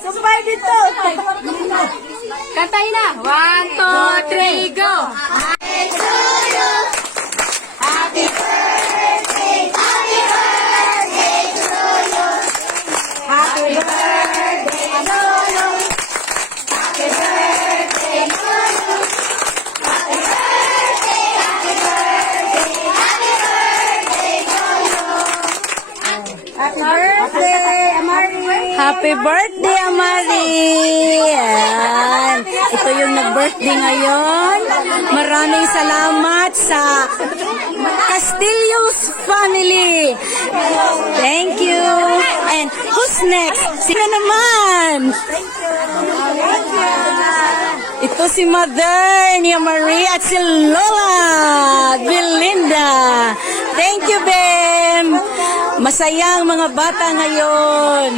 Sumbay dito. Kantay na. 1, 2, 3, go! Happy birthday, Amari! Yan. Ito yung nag-birthday ngayon. Maraming salamat sa Castillo's family. Thank you. And who's next? Sino naman? Ito si Mother ni Amari at si Lola Belinda. Thank you, Bem. Masayang mga bata ngayon.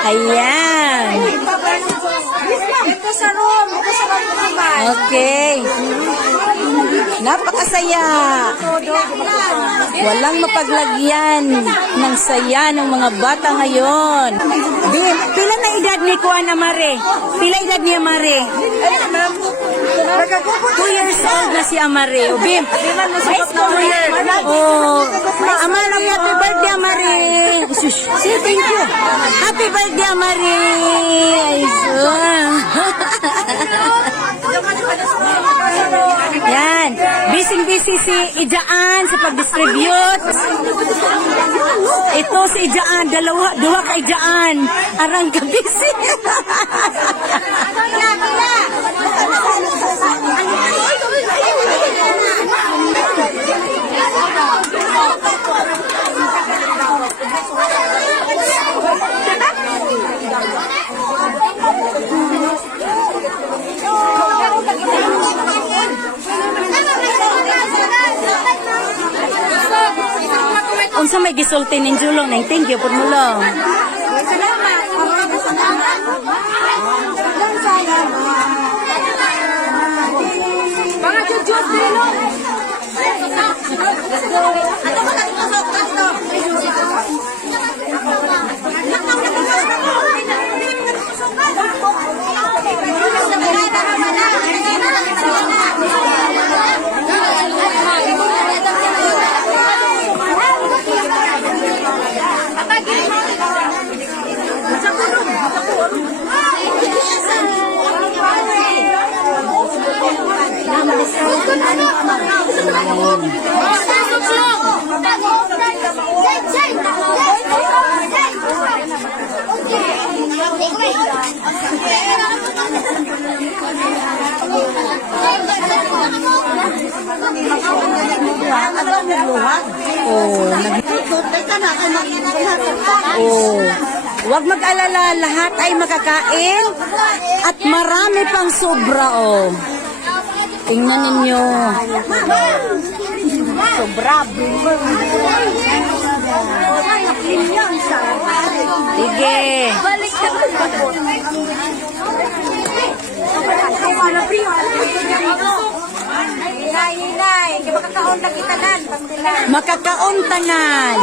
Ayan. Okay. Napakasaya. Walang mapaglagyan ng saya ng mga bata ngayon. Bim, pila na edad ni Kuan Amare? Pila edad ni Amare? 2 years old na si Amare. O, Bim, oh, Amare, happy birthday, Amare. Say thank you. Happy birthday, Amare. Yan. Busy si Ijaan sa pag-distribute. Ito si Ijaan. Duha ka Ijaan. Arang ka busy. Unsa may gisulti ning julong nang thank you pud mo lang. Mga jujut dilo. Huwag mag-alala, lahat ay makakain at marami pang sobra, oh. Tingnan ninyo. Sobra. Sige. Makakauntanan.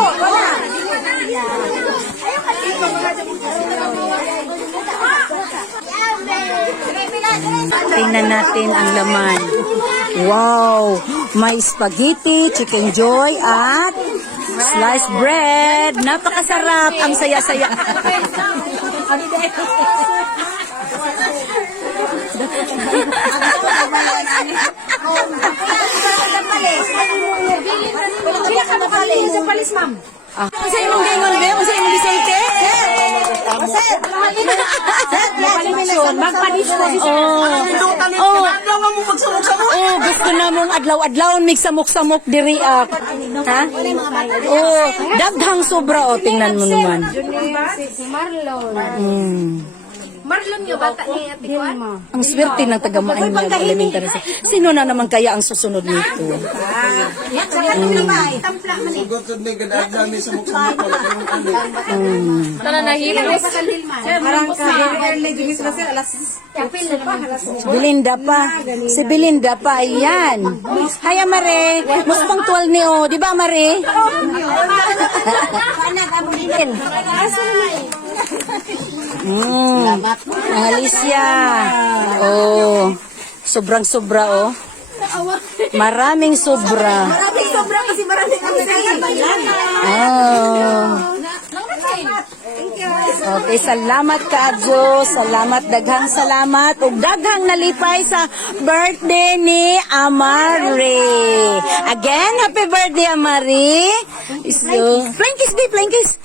Tingnan natin ang laman. Wow! May spaghetti, chicken joy, at sliced bread. Napakasarap. Ang saya-saya. Sa palis, ma'am. Kung sa'yo mong gangon, be? Kung sa'yo mong gisulti? Gusto na mong adlaw-adlaw migsamok-samok diri ha? Daghang sobra tingnan mo naman. Marlon yung bata ni Ate Kuan. Ang swerte ng taga-Maanlag Elementary. Sino na naman kaya ang susunod nito? Belinda pa. Si Belinda pa. Ayan. Hi, Amare. Mas pangtual ni O. Di ba, Amare? Ang Alicia. Oh, sobrang-sobra, oh. Maraming sobra. Maraming sobra kasi maraming kami Oh. Okay, salamat kaadyo. Salamat, daghang salamat. Ug daghang nalipay sa birthday ni Amari. Again, happy birthday, Amari. So, flying kiss, babe, flying kiss.